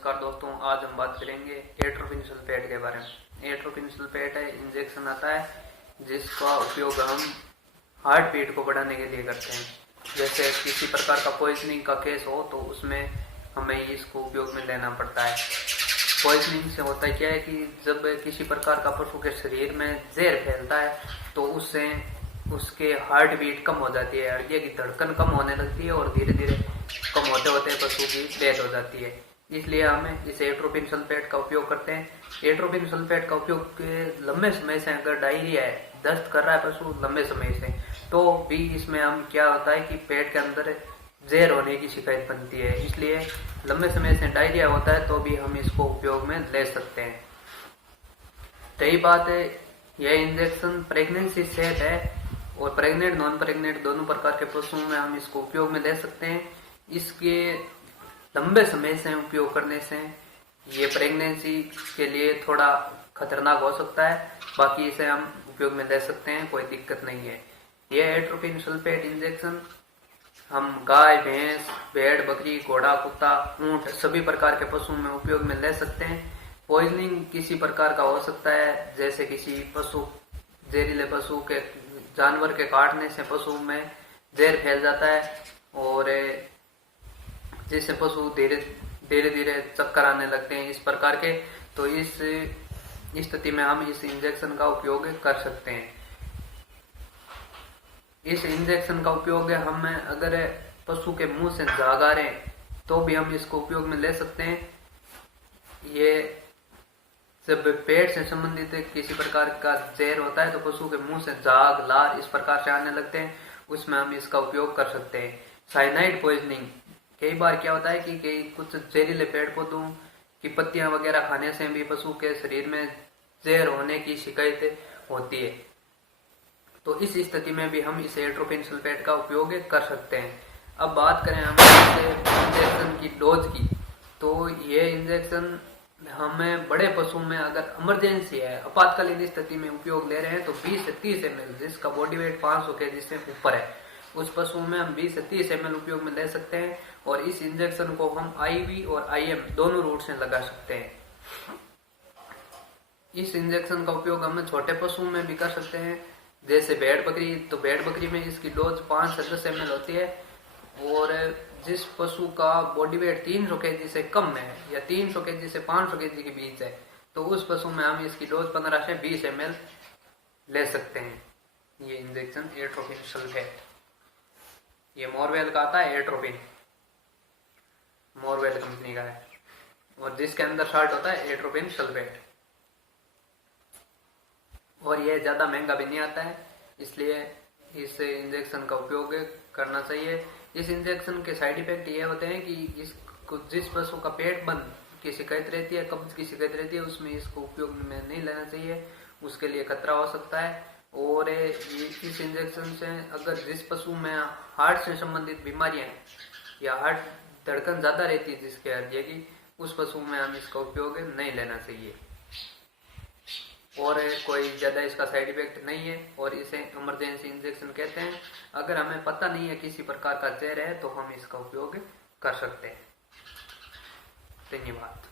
नमस्कार दोस्तों, आज हम बात करेंगे एट्रोपिन सल्फेट के बारे में। एट्रोपिन सल्फेट है इंजेक्शन आता है जिसका उपयोग हम हार्ट बीट को बढ़ाने के लिए करते हैं। जैसे किसी प्रकार का पॉइजनिंग का केस हो तो उसमें हमें इसको उपयोग में लेना पड़ता है। पॉइजनिंग से होता है क्या है कि जब किसी प्रकार का पशु के शरीर में जहर फैलता है तो उससे उसके हार्ट बीट कम हो जाती है, हृदय की धड़कन कम होने लगती है और धीरे धीरे कम होते होते पशु की डेथ हो जाती है। इसलिए हमें इस एट्रोपिन सल्फेट का उपयोग करते हैं। एट्रोपिन सल्फेट का उपयोग लंबे समय से अगर डायरिया है, दस्त कर रहा है पशु लंबे समय से, तो भी इसमें हम क्या होता है कि पेट के अंदर जहर होने की शिकायत बनती है। इसलिए लंबे समय से डायरिया होता है तो भी हम इसको उपयोग में ले सकते हैं। रही बात है, यह इंजेक्शन प्रेगनेंसी सेफ है और प्रेग्नेंट नॉन प्रेग्नेंट दोनों प्रकार के पशुओं में हम इसको उपयोग में ले सकते हैं। इसके लंबे समय से उपयोग करने से ये प्रेगनेंसी के लिए थोड़ा खतरनाक हो सकता है, बाकी इसे हम उपयोग में ले सकते हैं, कोई दिक्कत नहीं है। यह एट्रोपिन सल्फेट इंजेक्शन हम गाय, भैंस, भेड़, बकरी, घोड़ा, कुत्ता, ऊंट सभी प्रकार के पशुओं में उपयोग में ले सकते हैं। पॉइजनिंग किसी प्रकार का हो सकता है, जैसे किसी पशु जहरीले पशु के जानवर के काटने से पशु में जहर फैल जाता है और जिससे पशु धीरे धीरे चक्कर आने लगते हैं इस प्रकार के, तो इस स्थिति में हम इस इंजेक्शन का उपयोग कर सकते हैं। इस इंजेक्शन का उपयोग हम अगर पशु के मुंह से झाग आ रहे हैं तो भी हम इसको उपयोग में ले सकते हैं। ये जब पेट से संबंधित किसी प्रकार का जहर होता है तो पशु के मुंह से झाग, लार इस प्रकार से आने लगते हैं, उसमें हम इसका उपयोग कर सकते हैं। साइनाइड पॉइजनिंग, कई बार क्या होता है कि कुछ जहरीले पेड़ पौधों की पत्तियां वगैरह खाने से भी पशु के शरीर में जहर होने की शिकायत होती है, तो इस स्थिति में भी हम इस एट्रोपिन सल्फेट का उपयोग कर सकते हैं। अब बात करें हम इंजेक्शन की डोज की, तो ये इंजेक्शन हमें बड़े पशु में अगर इमरजेंसी है, आपातकालीन स्थिति में उपयोग ले रहे हैं तो 20 से 30 ml, जिसका बॉडी वेट 500 kg से ऊपर है, उस पशु में हम 20 से 30 ml उपयोग में ले सकते हैं। और इस इंजेक्शन को हम IV और IM दोनों रूट से लगा सकते हैं। इस इंजेक्शन का उपयोग हम छोटे पशु में भी कर सकते हैं, जैसे भेड़ बकरी, तो भेड़ बकरी में इसकी डोज 5 से 10 ml होती है। और जिस पशु का बॉडी वेट 300 kg से कम है या 300 kg से 500 kg के बीच है, तो उस पशु में हम इसकी डोज 15 से 20 ml ले सकते हैं। ये इंजेक्शन एट्रोपिन सल्फेट, ये मोरवेल का आता है, एट्रोपिन मोरवेल कंपनी का है, और जिसके अंदर शार्ट होता है एट्रोपिन सल्फेट। और यह ज्यादा महंगा भी नहीं आता है, इसलिए इस इंजेक्शन का उपयोग करना चाहिए। इस इंजेक्शन के साइड इफेक्ट ये होते हैं कि इसको जिस पशु का पेट बंद की शिकायत रहती है, कब्ज की शिकायत रहती है, उसमें इसको उपयोग में नहीं लेना चाहिए, उसके लिए खतरा हो सकता है। और इस इंजेक्शन से अगर जिस पशु में हार्ट से संबंधित बीमारियां या हार्ट धड़कन ज्यादा रहती है जिसके हृदय की, उस पशु में हम इसका उपयोग नहीं लेना चाहिए। और कोई ज्यादा इसका साइड इफेक्ट नहीं है और इसे इमरजेंसी इंजेक्शन कहते हैं। अगर हमें पता नहीं है किसी प्रकार का जहर है तो हम इसका उपयोग कर सकते हैं। धन्यवाद।